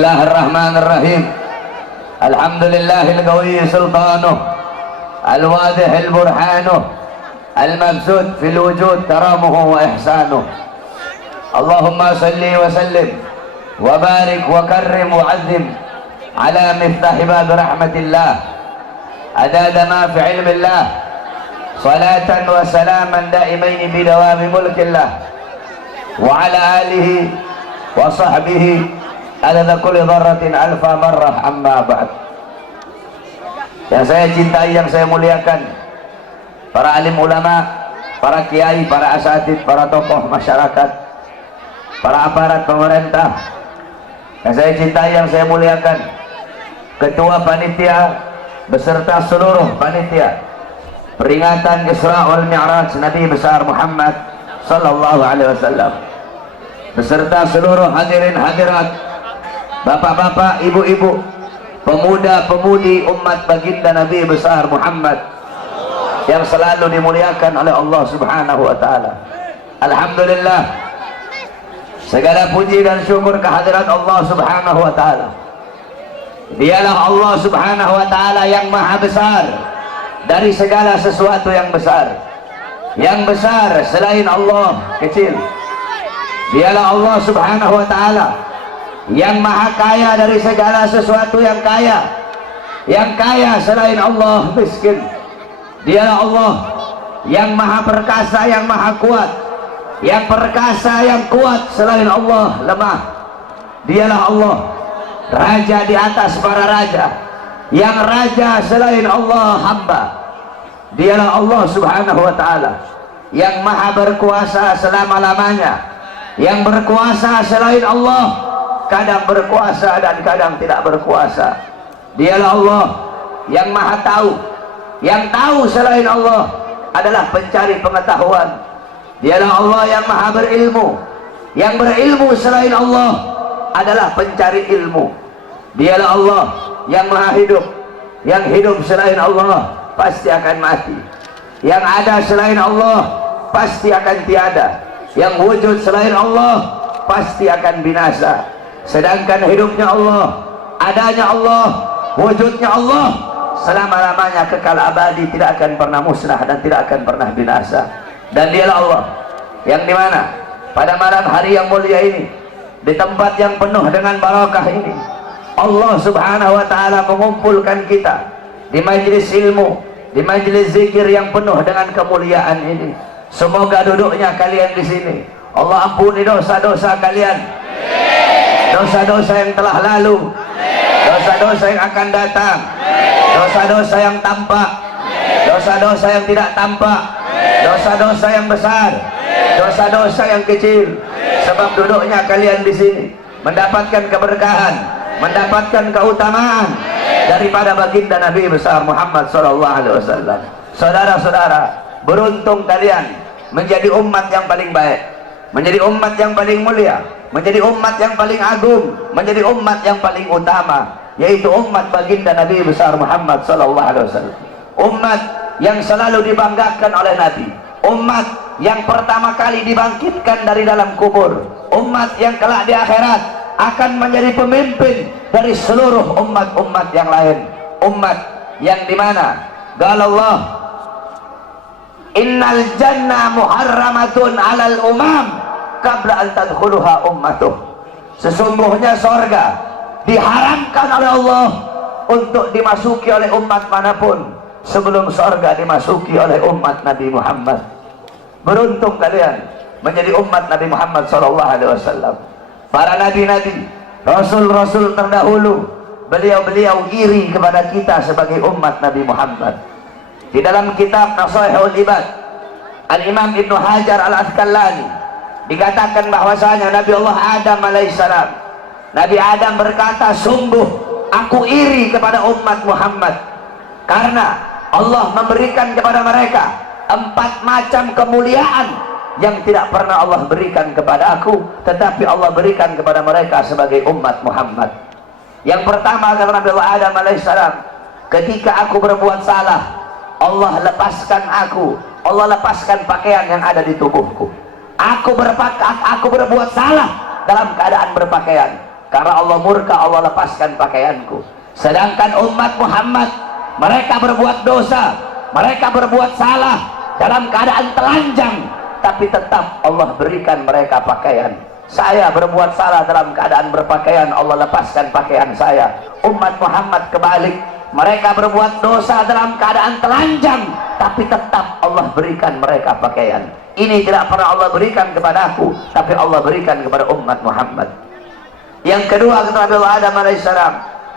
Bismillahirrahmanirrahim. Alhamdulillahil qawi sultanuh, al-wadihil burhanuh, al-mabsut fil wujud karamuhu wa ihsanuh. Allahumma salli wa sallim wa barik wa karrim wa azim ala miftahi bab rahmatillah adada ma fi ilmillah salatan wa salaman daimaini bidawami mulkillah wa ala alihi wa sahbihi adada kulli dharratin alfa marrah amma ba'd. Yang saya cintai, yang saya muliakan, para alim ulama, para kiai, para asatid, para tokoh masyarakat, para aparat pemerintah. Yang saya cintai, yang saya muliakan, ketua panitia beserta seluruh panitia peringatan Isra wal Mi'raj Nabi besar Muhammad sallallahu alaihi wasallam, beserta seluruh hadirin hadirat, bapak-bapak, ibu-ibu, pemuda-pemudi umat baginda Nabi besar Muhammad yang selalu dimuliakan oleh Allah Subhanahu wa taala. Alhamdulillah, segala puji dan syukur kehadirat Allah Subhanahu wa taala. Dialah Allah Subhanahu wa taala yang maha besar dari segala sesuatu yang besar. Yang besar selain Allah kecil. Dialah Allah Subhanahu wa taala yang maha kaya dari segala sesuatu yang kaya. Yang kaya selain Allah miskin. Dialah Allah yang maha perkasa, yang maha kuat. Yang perkasa, yang kuat selain Allah lemah. Dialah Allah raja di atas para raja. Yang raja selain Allah hamba. Dialah Allah Subhanahu wa taala yang maha berkuasa selama-lamanya. Yang berkuasa selain Allah kadang berkuasa dan kadang tidak berkuasa. Dialah Allah yang maha tahu. Yang tahu selain Allah adalah pencari pengetahuan. Dialah Allah yang maha berilmu. Yang berilmu selain Allah adalah pencari ilmu. Dialah Allah yang maha hidup. Yang hidup selain Allah pasti akan mati. Yang ada selain Allah pasti akan tiada. Yang wujud selain Allah pasti akan binasa. Sedangkan hidupnya Allah, adanya Allah, wujudnya Allah selama-lamanya kekal abadi, tidak akan pernah musnah dan tidak akan pernah binasa. Dan dialah Allah yang dimana pada malam hari yang mulia ini, di tempat yang penuh dengan barakah ini, Allah Subhanahu wa taala mengumpulkan kita di majelis ilmu, di majelis zikir yang penuh dengan kemuliaan ini. Semoga duduknya kalian di sini Allah ampuni dosa-dosa kalian, dosa-dosa yang telah lalu, dosa-dosa yang akan datang, dosa-dosa yang tampak, dosa-dosa yang tidak tampak, dosa-dosa yang besar, dosa-dosa yang kecil. Sebab duduknya kalian di sini mendapatkan keberkahan, mendapatkan keutamaan daripada baginda Nabi besar Muhammad sallallahu alaihi wasallam. Saudara-saudara, beruntung kalian menjadi umat yang paling baik, menjadi umat yang paling mulia, menjadi umat yang paling agung, menjadi umat yang paling utama, yaitu umat baginda Nabi besar Muhammad sallallahu alaihi wasallam. Umat yang selalu dibanggakan oleh Nabi, umat yang pertama kali dibangkitkan dari dalam kubur, umat yang kelak di akhirat akan menjadi pemimpin dari seluruh umat-umat yang lain. Umat yang dimana qala Allah, innal jannah muharramatun alal umam qabla an tadkhuluha ummatuh. Sesungguhnya sorga diharamkan oleh Allah untuk dimasuki oleh umat manapun sebelum sorga dimasuki oleh umat Nabi Muhammad. Beruntung kalian menjadi umat Nabi Muhammad sallallahu alaihi wasallam. Para nabi-nabi, rasul-rasul terdahulu, beliau-beliau iri kepada kita sebagai umat Nabi Muhammad. Di dalam kitab Nasaihul Ibad, Al-Imam Ibnu Hajar Al-Asqalani dikatakan bahwasanya Nabi Allah Adam alaihissalam, Nabi Adam berkata, sungguh aku iri kepada umat Muhammad karena Allah memberikan kepada mereka 4 macam kemuliaan yang tidak pernah Allah berikan kepada aku, tetapi Allah berikan kepada mereka sebagai umat Muhammad. Yang pertama kata Nabi Allah Adam alaihissalam, ketika aku berbuat salah, Allah lepaskan aku, Allah lepaskan pakaian yang ada di tubuhku. Aku berbuat salah dalam keadaan berpakaian. Karena Allah murka, Allah lepaskan pakaianku. Sedangkan umat Muhammad, mereka berbuat dosa, mereka berbuat salah dalam keadaan telanjang, tapi tetap Allah berikan mereka pakaian. Saya berbuat salah dalam keadaan berpakaian, Allah lepaskan pakaian saya. Umat Muhammad kebalik, mereka berbuat dosa dalam keadaan telanjang, tapi tetap Allah berikan mereka pakaian. Ini tidak pernah Allah berikan kepada aku, tapi Allah berikan kepada umat Muhammad. Yang kedua, kata Nabi Adam alaihissalam,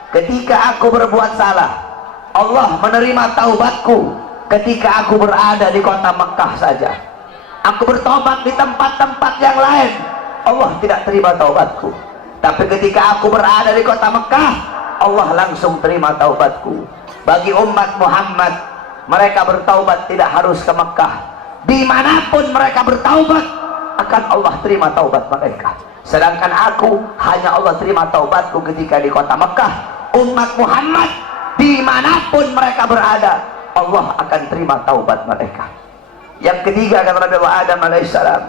ketika aku berbuat salah, Allah menerima taubatku ketika aku berada di kota Mekah saja. Aku bertobat di tempat-tempat yang lain, Allah tidak terima taubatku. Tapi ketika aku berada di kota Mekah, Allah langsung terima taubatku. Bagi umat Muhammad, mereka bertaubat tidak harus ke Mekah. Dimanapun mereka bertaubat, akan Allah terima taubat mereka. Sedangkan aku, hanya Allah terima taubatku ketika di kota Mekah. Umat Muhammad, dimanapun mereka berada, Allah akan terima taubat mereka. Yang ketiga, kata Nabi Adam alaihissalam,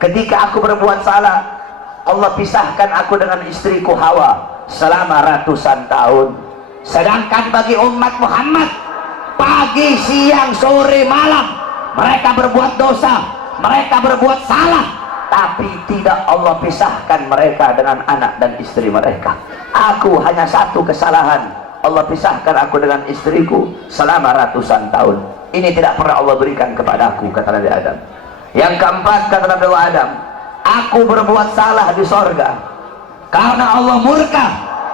ketika aku berbuat salah, Allah pisahkan aku dengan istriku Hawa selama ratusan tahun. Sedangkan bagi umat Muhammad, pagi, siang, sore, malam mereka berbuat dosa, mereka berbuat salah, tapi tidak Allah pisahkan mereka dengan anak dan istri mereka. Aku hanya satu kesalahan, Allah pisahkan aku dengan istriku selama ratusan tahun. Ini tidak pernah Allah berikan kepada aku, kata Nabi Adam. Yang keempat, kata Nabi Adam, aku berbuat salah di sorga, karena Allah murka,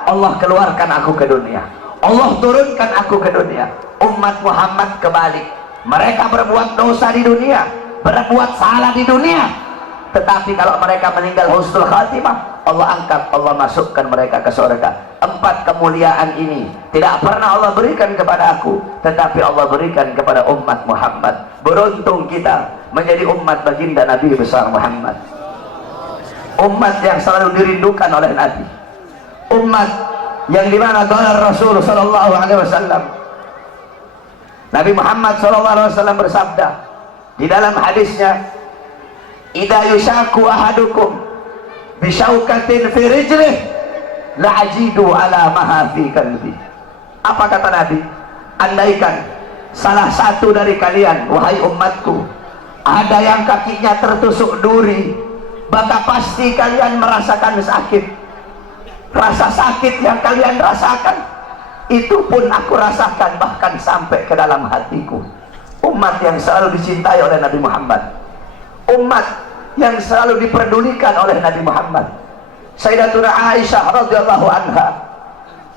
Allah keluarkan aku ke dunia, Allah turunkan aku ke dunia. Umat Muhammad kebalik, mereka berbuat dosa di dunia, berbuat salah di dunia, tetapi kalau mereka meninggal husnul khatimah, Allah angkat, Allah masukkan mereka ke surga. Empat kemuliaan ini tidak pernah Allah berikan kepada aku, tetapi Allah berikan kepada umat Muhammad. Beruntung kita menjadi umat baginda Nabi besar Muhammad, umat yang selalu dirindukan oleh Nabi, umat yang dimana qala Rasul sallallahu alaihi wasallam, Nabi Muhammad sallallahu alaihi wasallam bersabda di dalam hadisnya, idza yushaku ahadukum bisyaukatin fi rijlih la ajidu ala maha fi qalbi. Apa kata Nabi? Andaikan salah satu dari kalian, wahai umatku, ada yang kakinya tertusuk duri, maka pasti kalian merasakan sakit. Rasa sakit yang kalian rasakan, itu pun aku rasakan, bahkan sampai ke dalam hatiku. Umat yang selalu dicintai oleh Nabi Muhammad, umat yang selalu diperdulikan oleh Nabi Muhammad. Sayyidatuna Aisyah radhiyallahu anha,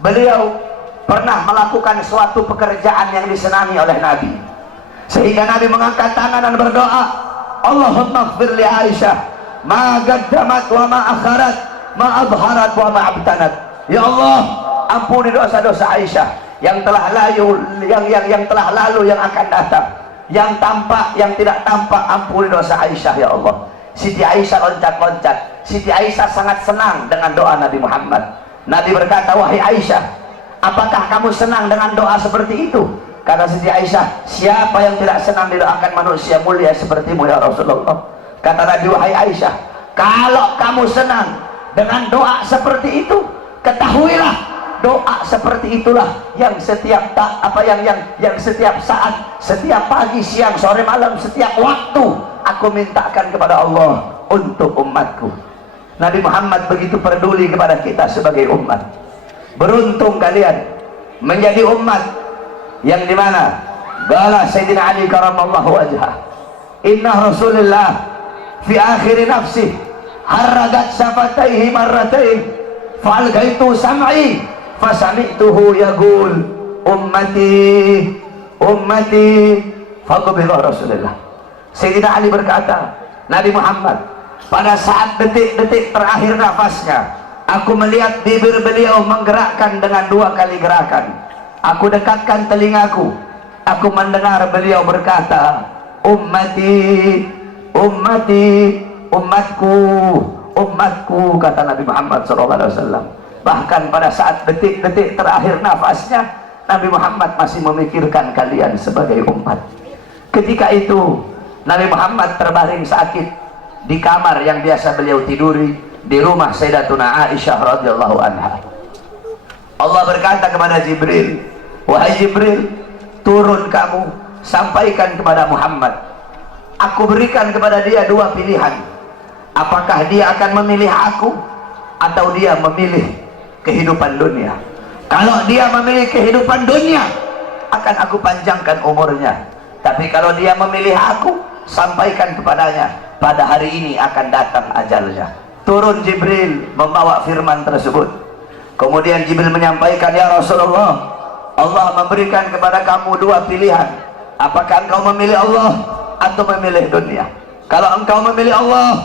beliau pernah melakukan suatu pekerjaan yang disenangi oleh Nabi, sehingga Nabi mengangkat tangan dan berdoa, Allahumma ighfir li Aisyah ma qaddamat wa ma akharat, ma adharat wa ma abtanat. Ya Allah, ampuni dosa-dosa Aisyah yang telah lalu, yang telah lalu, yang akan datang, yang tampak, yang tidak tampak. Ampuni dosa Aisyah ya Allah. Siti Aisyah loncat-loncat. Siti Aisyah sangat senang dengan doa Nabi Muhammad. Nabi berkata, wahai Aisyah, apakah kamu senang dengan doa seperti itu? Kata Siti Aisyah, siapa yang tidak senang didoakan manusia mulia sepertimu ya Rasulullah. Kata Nabi, wahai Aisyah, kalau kamu senang dengan doa seperti itu, ketahuilah doa seperti itulah yang setiap yang setiap saat, setiap pagi, siang, sore, malam, setiap waktu aku mintakan kepada Allah untuk umatku. Nabi Muhammad begitu peduli kepada kita sebagai umat. Beruntung kalian menjadi umat yang dimana qala Sayyidina Ali karamallahu wajhah, inna Rasulullah fi akhir nafsi haragat syafataihi marratain fa'algaitu sam'i fasami'tuhu yaqul ummati ummati faqbila Rasulullah. Sayyidina Ali berkata, Nabi Muhammad pada saat detik-detik terakhir nafasnya, aku melihat bibir beliau menggerakkan dengan 2 kali gerakan. Aku dekatkan telingaku, aku mendengar beliau berkata, ummati ummati, umatku umatku, kata Nabi Muhammad SAW. Bahkan pada saat detik-detik terakhir nafasnya, Nabi Muhammad masih memikirkan kalian sebagai umat. Ketika itu Nabi Muhammad terbaring sakit di kamar yang biasa beliau tiduri, di rumah Sayyidatuna Aisyah radhiyallahu anha. Allah berkata kepada Jibril, wahai Jibril, turun kamu, sampaikan kepada Muhammad, aku berikan kepada dia dua pilihan. Apakah dia akan memilih aku atau dia memilih kehidupan dunia? Kalau dia memilih kehidupan dunia, akan aku panjangkan umurnya. Tapi kalau dia memilih aku, sampaikan kepadanya, pada hari ini akan datang ajalnya. Turun Jibril membawa firman tersebut. Kemudian Jibril menyampaikan, ya Rasulullah, Allah memberikan kepada kamu dua pilihan. Apakah engkau memilih Allah atau memilih dunia? Kalau engkau memilih Allah,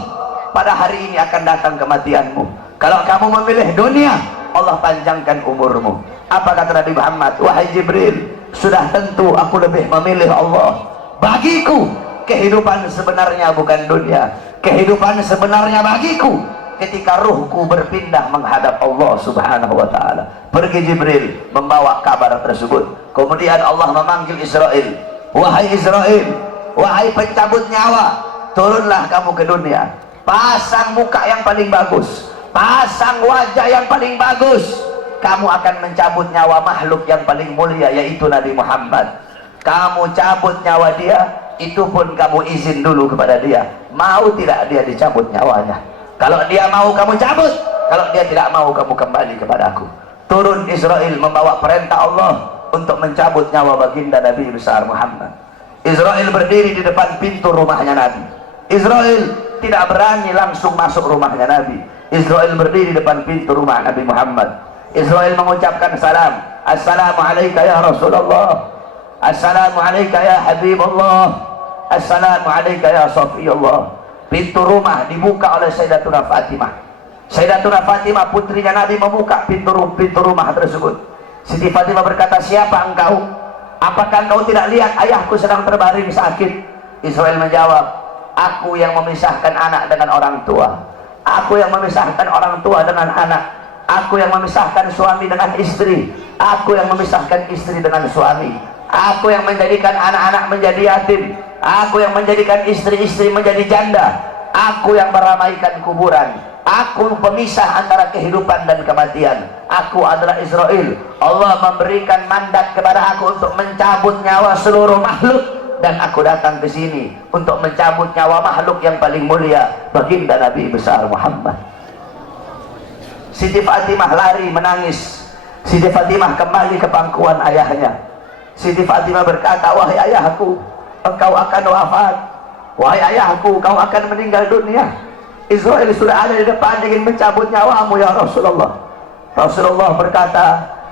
pada hari ini akan datang kematianmu. Kalau kamu memilih dunia, Allah panjangkan umurmu. Apa kata Nabi Muhammad? Wahai Jibril, sudah tentu aku lebih memilih Allah. Bagiku kehidupan sebenarnya bukan dunia. Kehidupan sebenarnya bagiku ketika ruhku berpindah menghadap Allah subhanahu wa ta'ala. Pergi Jibril membawa kabar tersebut. Kemudian Allah memanggil Israel, wahai Israel, wahai pencabut nyawa, turunlah kamu ke dunia. Pasang muka yang paling bagus, pasang wajah yang paling bagus. Kamu akan mencabut nyawa makhluk yang paling mulia, yaitu Nabi Muhammad. Kamu cabut nyawa dia, itu pun kamu izin dulu kepada dia, mau tidak dia dicabut nyawanya. Kalau dia mau kamu cabut, kalau dia tidak mau kamu kembali kepada aku. Turun Israel membawa perintah Allah untuk mencabut nyawa baginda Nabi besar Muhammad. Israel berdiri di depan pintu rumahnya Nabi. Israel tidak berani langsung masuk rumahnya Nabi. Israel berdiri di depan pintu rumah Nabi Muhammad. Israel mengucapkan salam. Assalamualaikum ya Rasulullah, Assalamualaikum ya Habibullah, Assalamualaikum ya Safiyullah. Pintu rumah dibuka oleh Sayyidatuna Fatimah. Sayyidatuna Fatimah putrinya Nabi membuka pintu rumah tersebut. Siti Fatimah berkata, siapa engkau? Apakah engkau tidak lihat ayahku sedang terbaring sakit? Israel menjawab, aku yang memisahkan anak dengan orang tua, aku yang memisahkan orang tua dengan anak, aku yang memisahkan suami dengan istri, aku yang memisahkan istri dengan suami, aku yang menjadikan anak-anak menjadi yatim, aku yang menjadikan istri-istri menjadi janda, aku yang meramaikan kuburan, aku pemisah antara kehidupan dan kematian. Aku adalah Israel. Allah memberikan mandat kepada aku untuk mencabut nyawa seluruh makhluk, dan aku datang ke sini untuk mencabut nyawa makhluk yang paling mulia, baginda Nabi besar Muhammad. Siti Fatimah lari menangis. Siti Fatimah kembali ke pangkuan ayahnya. Siti Fatimah berkata, wahai ayahku, engkau akan wafat. Wahai ayahku, kau akan meninggal dunia. Israel sudah ada di depan ingin mencabut nyawamu ya Rasulullah. Rasulullah berkata,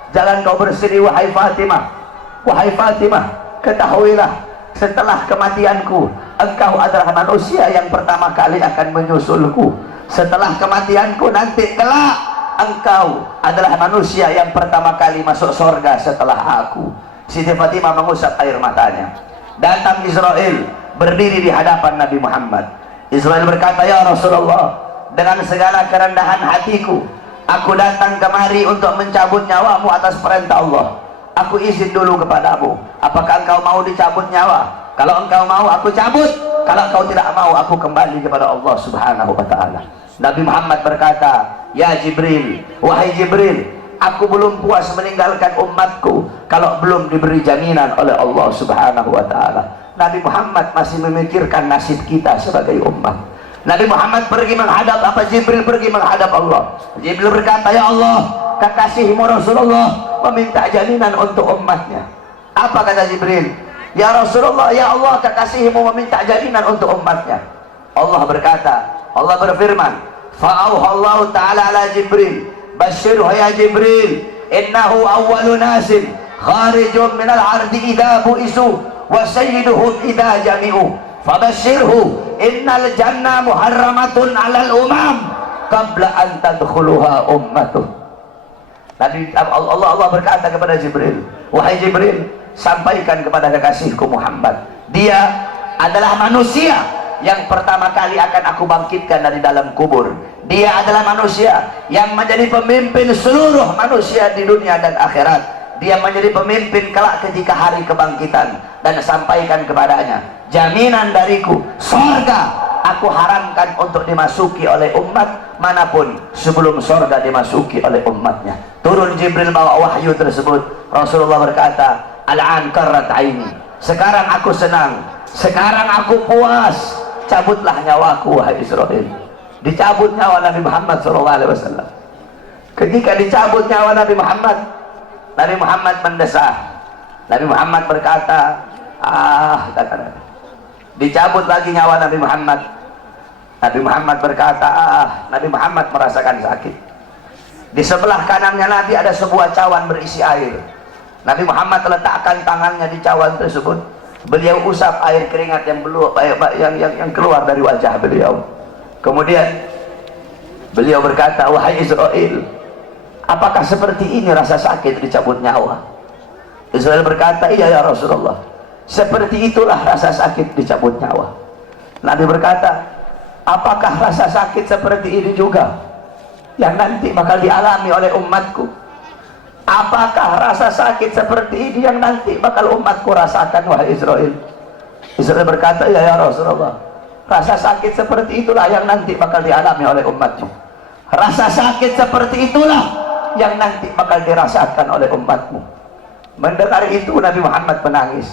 jangan kau bersedih wahai Fatimah. Wahai Fatimah, ketahuilah, setelah kematianku, engkau adalah manusia yang pertama kali akan menyusulku. Setelah kematianku nanti kelak, engkau adalah manusia yang pertama kali masuk surga setelah aku. Siti Fatimah mengusap air matanya. Datang Israel berdiri di hadapan Nabi Muhammad. Israel berkata, ya Rasulullah, dengan segala kerendahan hatiku, aku datang kemari untuk mencabut nyawamu atas perintah Allah. Aku izin dulu kepadamu, apakah engkau mau dicabut nyawa? Kalau engkau mau, aku cabut. Kalau engkau tidak mau, aku kembali kepada Allah subhanahu wa ta'ala. Nabi Muhammad berkata, ya Jibril, wahai Jibril, aku belum puas meninggalkan umatku kalau belum diberi jaminan oleh Allah subhanahu wa ta'ala. Nabi Muhammad masih memikirkan nasib kita sebagai umat. Nabi Muhammad pergi menghadap apa? Jibril pergi menghadap Allah. Jibril berkata, ya Allah, kekasihmu Rasulullah meminta jaminan untuk umatnya. Apa kata Jibril? Ya Rasulullah, ya Allah, kekasihmu meminta jaminan untuk umatnya. Allah berkata, Allah berfirman, fa'auhallahu ta'ala ala Jibril, basyirhu ya Jibril, innahu awwalu nasin kharijun minal ardi idha bu'isu wa sayyiduhum idha jami'u fabashirhu innal jannah muharramatun alal umam qabla an tadkhuluha ummatuh. Tadi Allah berkata kepada Jibril, wahai Jibril, sampaikan kepada kekasihku Muhammad, dia adalah manusia yang pertama kali akan aku bangkitkan dari dalam kubur. Dia adalah manusia yang menjadi pemimpin seluruh manusia di dunia dan akhirat. Dia menjadi pemimpin kelak ketika hari kebangkitan. Dan sampaikan kepadanya, jaminan dariku, surga aku haramkan untuk dimasuki oleh umat manapun sebelum surga dimasuki oleh umatnya. Turun Jibril bawa wahyu tersebut. Rasulullah berkata, al-an qarrat aini, sekarang aku senang, sekarang aku puas, cabutlah nyawaku wahai Israel. Dicabut nyawa Nabi Muhammad SAW. Ketika dicabut nyawa Nabi Muhammad mendesah. Nabi Muhammad berkata, dicabut lagi nyawa Nabi Muhammad. Nabi Muhammad berkata, Nabi Muhammad merasakan sakit. Di sebelah kanannya Nabi ada sebuah cawan berisi air. Nabi Muhammad letakkan tangannya di cawan tersebut. Beliau usap air keringat yang keluar dari wajah beliau. Kemudian beliau berkata, wahai Israel, apakah seperti ini rasa sakit dicabut nyawa? Israel berkata, iya ya Rasulullah, seperti itulah rasa sakit dicabut nyawa. Nabi berkata, apakah rasa sakit seperti ini juga yang nanti bakal dialami oleh umatku? Apakah rasa sakit seperti ini yang nanti bakal umatku rasakan wahai Israel? Israel berkata, iya ya Rasulullah, rasa sakit seperti itulah yang nanti bakal dialami oleh umatmu. Rasa sakit seperti itulah yang nanti bakal dirasakan oleh umatmu. Mendengar itu Nabi Muhammad menangis.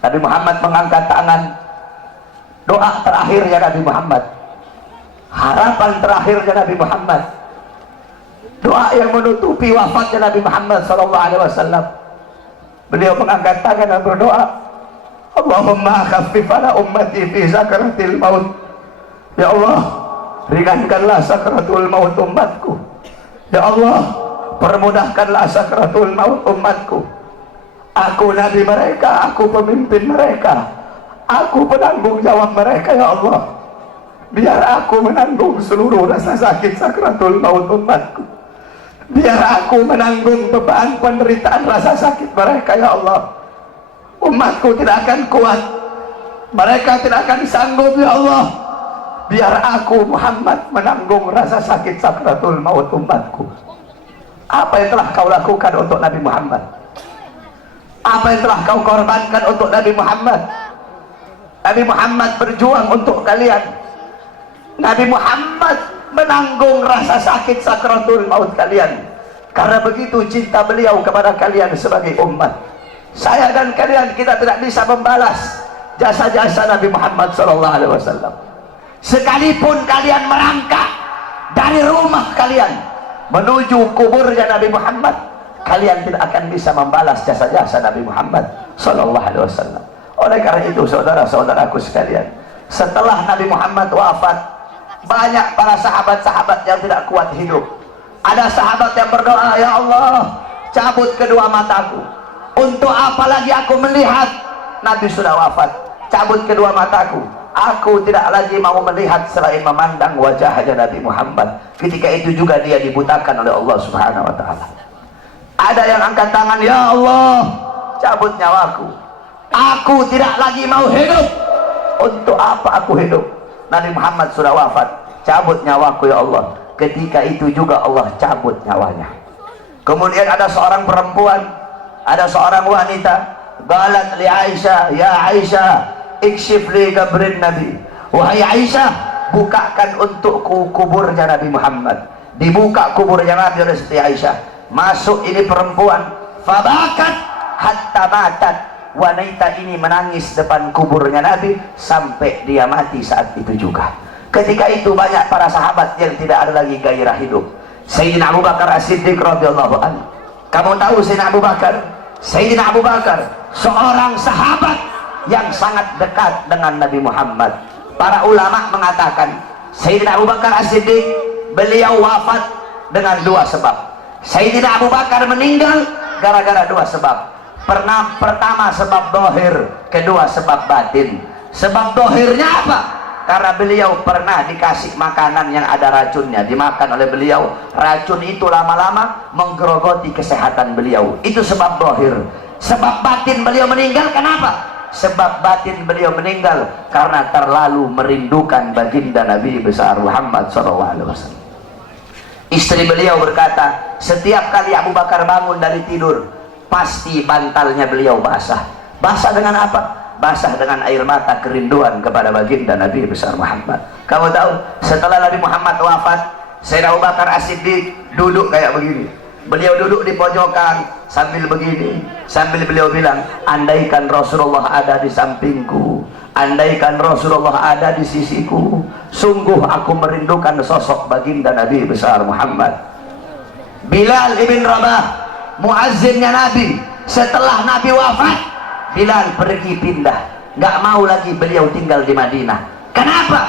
Nabi Muhammad mengangkat tangan. Doa terakhirnya Nabi Muhammad, harapan terakhirnya Nabi Muhammad, doa yang menutupi wafatnya Nabi Muhammad SAW. Beliau mengangkat tangan dan berdoa, Allahumma khaffif ala ummati fi sakaratil maut. Ya Allah, ringankanlah sakaratul maut umatku. Ya Allah, permudahkanlah sakaratul maut umatku. Aku nabi mereka, aku pemimpin mereka, aku penanggung jawab mereka. Ya Allah, biar aku menanggung seluruh rasa sakit sakaratul maut umatku. Biar aku menanggung beban penderitaan rasa sakit mereka. Ya Allah, umatku tidak akan kuat, mereka tidak akan sanggup. Ya Allah, biar aku Muhammad menanggung rasa sakit sakaratul maut umatku. Apa yang telah kau lakukan untuk Nabi Muhammad? Apa yang telah kau korbankan untuk Nabi Muhammad? Nabi Muhammad berjuang untuk kalian. Nabi Muhammad menanggung rasa sakit sakaratul maut kalian. Karena begitu cinta beliau kepada kalian sebagai umat. Saya dan kalian, kita tidak bisa membalas jasa-jasa Nabi Muhammad SAW. Sekalipun kalian merangkak dari rumah kalian menuju kuburnya Nabi Muhammad, kalian tidak akan bisa membalas jasa-jasa Nabi Muhammad SAW. Oleh karena itu, saudara-saudaraku sekalian, setelah Nabi Muhammad wafat, banyak para sahabat-sahabat yang tidak kuat hidup. Ada sahabat yang berdoa, ya Allah, cabut kedua mataku. Untuk apa lagi aku melihat? Nabi sudah wafat, cabut kedua mataku. Aku tidak lagi mau melihat selain memandang wajahnya Nabi Muhammad. Ketika itu juga dia dibutakan oleh Allah Subhanahu wa Ta'ala. Ada yang angkat tangan, ya Allah, cabut nyawaku. Aku tidak lagi mau hidup. Untuk apa aku hidup? Nabi Muhammad sudah wafat, cabut nyawaku ya Allah. Ketika itu juga Allah cabut nyawanya. Kemudian ada seorang perempuan, ada seorang wanita, qalat li Aisyah, ya Aisyah, ikshif li qabrin Nabi. Wahai Aisyah, bukakan untukku kuburnya Nabi Muhammad. Dibuka kuburnya Nabi oleh Siti Aisyah. Masuk ini perempuan, fabakat hatta matat. Wanita ini menangis depan kuburnya Nabi sampai dia mati saat itu juga. Ketika itu banyak para sahabat yang tidak ada lagi gairah hidup. Sayyidina Abu Bakar As-Siddiq radhiyallahu anhu. Kamu tahu Sayyidina Abu Bakar? Sayyidina Abu Bakar seorang sahabat yang sangat dekat dengan Nabi Muhammad. Para ulama mengatakan Sayyidina Abu Bakar As-Siddiq, beliau wafat dengan dua sebab. Sayyidina Abu Bakar meninggal gara-gara dua sebab. Pertama sebab dohir, kedua sebab batin. Sebab dohirnya apa? Karena beliau pernah dikasih makanan yang ada racunnya, dimakan oleh beliau. Racun itu lama-lama menggerogoti kesehatan beliau. Itu sebab dohir. Sebab batin beliau meninggal, kenapa? Sebab batin beliau meninggal karena terlalu merindukan baginda Nabi besar Muhammad SAW. Istri beliau berkata, setiap kali Abu Bakar bangun dari tidur, pasti bantalnya beliau basah. Basah dengan apa? basah dengan air mata kerinduan kepada baginda Nabi besar Muhammad. Kamu tahu, setelah Nabi Muhammad wafat, Sayyidina Abu Bakar As-Siddiq duduk kayak begini. Beliau duduk di pojokan sambil begini, sambil beliau bilang, andaikan Rasulullah ada di sampingku, andaikan Rasulullah ada di sisiku, sungguh aku merindukan sosok baginda Nabi besar Muhammad. Bilal ibn Rabah, muazzinnya Nabi, setelah Nabi wafat, Bilal pergi pindah, nggak mau lagi beliau tinggal di Madinah. Kenapa?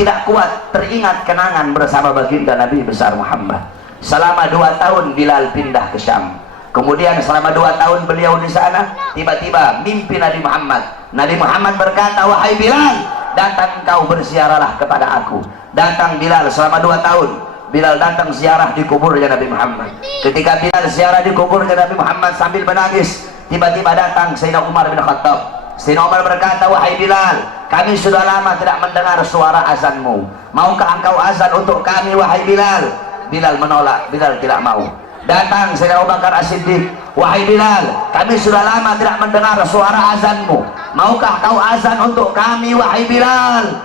Tidak kuat teringat kenangan bersama baginda Nabi besar Muhammad. Selama 2 tahun Bilal pindah ke Syam. Kemudian selama 2 tahun beliau di sana, tiba-tiba mimpi Nabi Muhammad. Nabi Muhammad berkata, wahai Bilal, datang kau berziarahlah kepada aku. Datang Bilal selama 2 tahun. Bilal datang ziarah di kuburnya Nabi Muhammad. Ketika Bilal ziarah di kuburnya Nabi Muhammad sambil menangis, tiba-tiba datang Sayyidina Umar bin Khattab. Sayyidina Umar berkata, wahai Bilal, kami sudah lama tidak mendengar suara azanmu. Maukah engkau azan untuk kami, wahai Bilal? Bilal menolak, Bilal tidak mau. Datang Sayyidina Abu Bakar As-Siddiq, wahai Bilal, kami sudah lama tidak mendengar suara azanmu. Maukah kau azan untuk kami, wahai Bilal?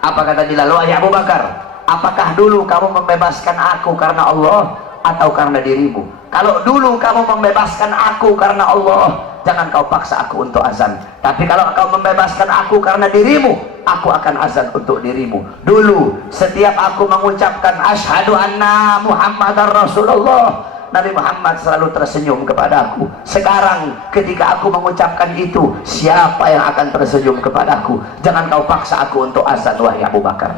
Apa kata Bilal? Wahai Abu Bakar, apakah dulu kamu membebaskan aku karena Allah atau karena dirimu? Kalau dulu kamu membebaskan aku karena Allah, jangan kau paksa aku untuk azan. Tapi kalau kau membebaskan aku karena dirimu, aku akan azan untuk dirimu. Dulu setiap aku mengucapkan asyhadu anna Muhammadar Rasulullah, Nabi Muhammad selalu tersenyum kepada aku. Sekarang ketika aku mengucapkan itu, siapa yang akan tersenyum kepadaku? Jangan kau paksa aku untuk azan, wahai Abu Bakar.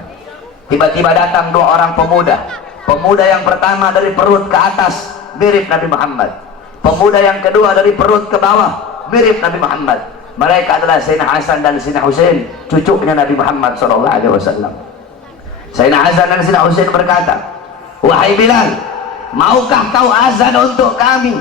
Tiba-tiba datang 2 orang pemuda. Pemuda yang pertama dari perut ke atas mirip Nabi Muhammad. Pemuda yang kedua dari perut ke bawah mirip Nabi Muhammad. Mereka adalah Sayyidina Hasan dan Sayyidina Husain, cucunya Nabi Muhammad SAW. Sayyidina Hasan dan Sayyidina Husain berkata, wahai Bilal, maukah kau azan untuk kami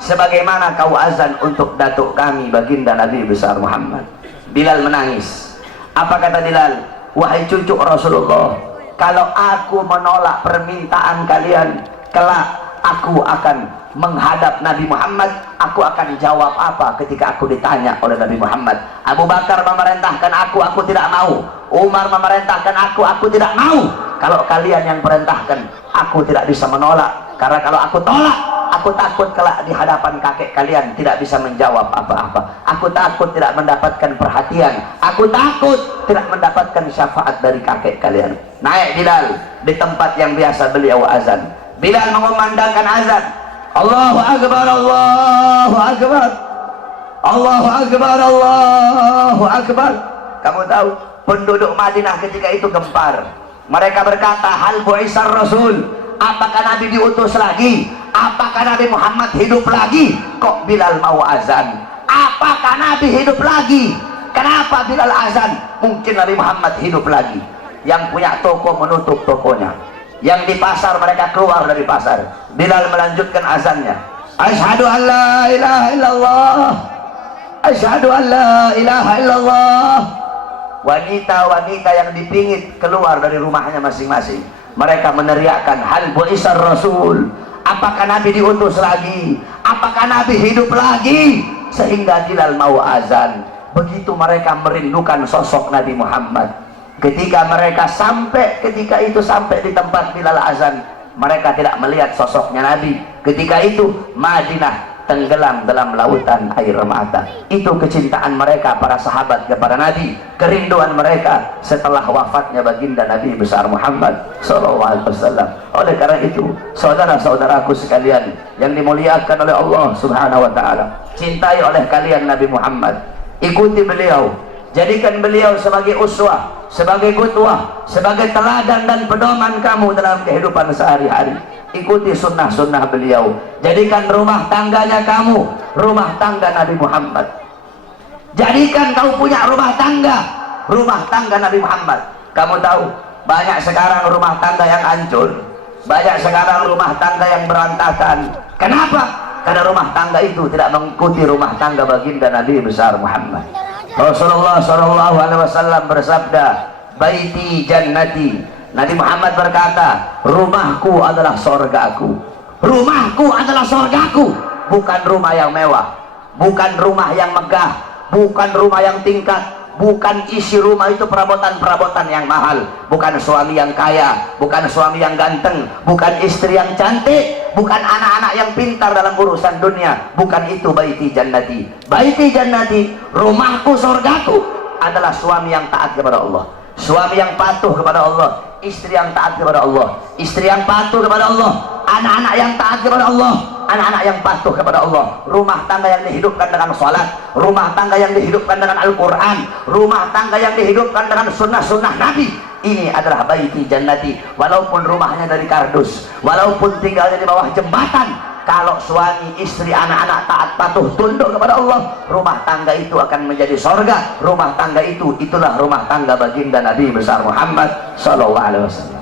sebagaimana kau azan untuk datuk kami baginda Nabi besar Muhammad? Bilal menangis. Apa kata Bilal? Wahai cucu Rasulullah, kalau aku menolak permintaan kalian, kelak aku akan menghadap Nabi Muhammad, aku akan jawab apa ketika aku ditanya oleh Nabi Muhammad? Abu Bakar memerintahkan aku tidak mau. Umar memerintahkan aku tidak mau. Kalau kalian yang perintahkan, aku tidak bisa menolak. Karena kalau aku tolak, aku takut kelak di hadapan kakek kalian tidak bisa menjawab apa-apa. Aku takut tidak mendapatkan perhatian. Aku takut tidak mendapatkan syafaat dari kakek kalian. Naik Bilal di tempat yang biasa beliau azan. Bilal mengumandangkan azan. Allahu Akbar, Allahu Akbar, Allahu Akbar, Allahu Akbar. Kamu tahu, penduduk Madinah ketika itu gempar. Mereka berkata, hal bu'isar Rasul, apakah Nabi diutus lagi? Apakah Nabi Muhammad hidup lagi? Kok Bilal mau azan? Apakah Nabi hidup lagi? Kenapa Bilal azan? Mungkin Nabi Muhammad hidup lagi. Yang punya toko menutup tokonya, yang di pasar mereka keluar dari pasar. Bilal melanjutkan azannya. Asyhadu an la ilaha illallah, asyhadu an la ilaha illallah. Wanita-wanita yang dipingit keluar dari rumahnya masing-masing. Mereka meneriakkan, hal bu'isar Rasul, apakah Nabi diutus lagi? Apakah Nabi hidup lagi? Sehingga Bilal mau azan. Begitu mereka merindukan sosok Nabi Muhammad. Ketika mereka sampai di tempat Bilal azan, mereka tidak melihat sosoknya Nabi. Ketika itu Madinah tenggelam dalam lautan air mata. Itu kecintaan mereka para sahabat kepada Nabi, kerinduan mereka setelah wafatnya baginda Nabi besar Muhammad SAW. Oleh karena itu, saudara-saudaraku sekalian yang dimuliakan oleh Allah Subhanahu wa taala, cintai oleh kalian Nabi Muhammad, ikuti beliau, jadikan beliau sebagai uswah, sebagai qudwah, sebagai teladan dan pedoman kamu dalam kehidupan sehari-hari. Ikuti sunnah-sunnah beliau, jadikan rumah tangganya kamu rumah tangga Nabi Muhammad. Jadikan kau punya rumah tangga Nabi Muhammad. Kamu tahu, banyak sekarang rumah tangga yang hancur, banyak sekarang rumah tangga yang berantakan. Kenapa? Karena rumah tangga itu tidak mengikuti rumah tangga baginda Nabi besar Muhammad. Rasulullah SAW bersabda, baiti jannati. Nabi Muhammad berkata, rumahku adalah sorgaku. Rumahku adalah sorgaku. Bukan rumah yang mewah, bukan rumah yang megah, bukan rumah yang tingkat, bukan isi rumah itu perabotan-perabotan yang mahal, bukan suami yang kaya, bukan suami yang ganteng, bukan istri yang cantik, bukan anak-anak yang pintar dalam urusan dunia. Bukan itu baiti jannati. Baiti jannati, rumahku, surgaku, adalah suami yang taat kepada Allah, suami yang patuh kepada Allah, istri yang taat kepada Allah, istri yang patuh kepada Allah, anak-anak yang taat kepada Allah, anak-anak yang patuh kepada Allah, rumah tangga yang dihidupkan dengan salat, rumah tangga yang dihidupkan dengan Al-Quran, rumah tangga yang dihidupkan dengan sunnah-sunnah Nabi. Ini adalah baiti jannati. Walaupun rumahnya dari kardus, walaupun tinggalnya di bawah jembatan, kalau suami, istri, anak-anak taat patuh tunduk kepada Allah, rumah tangga itu akan menjadi sorga. Rumah tangga itu, itulah rumah tangga baginda Nabi besar Muhammad sallallahu alaihi wasallam.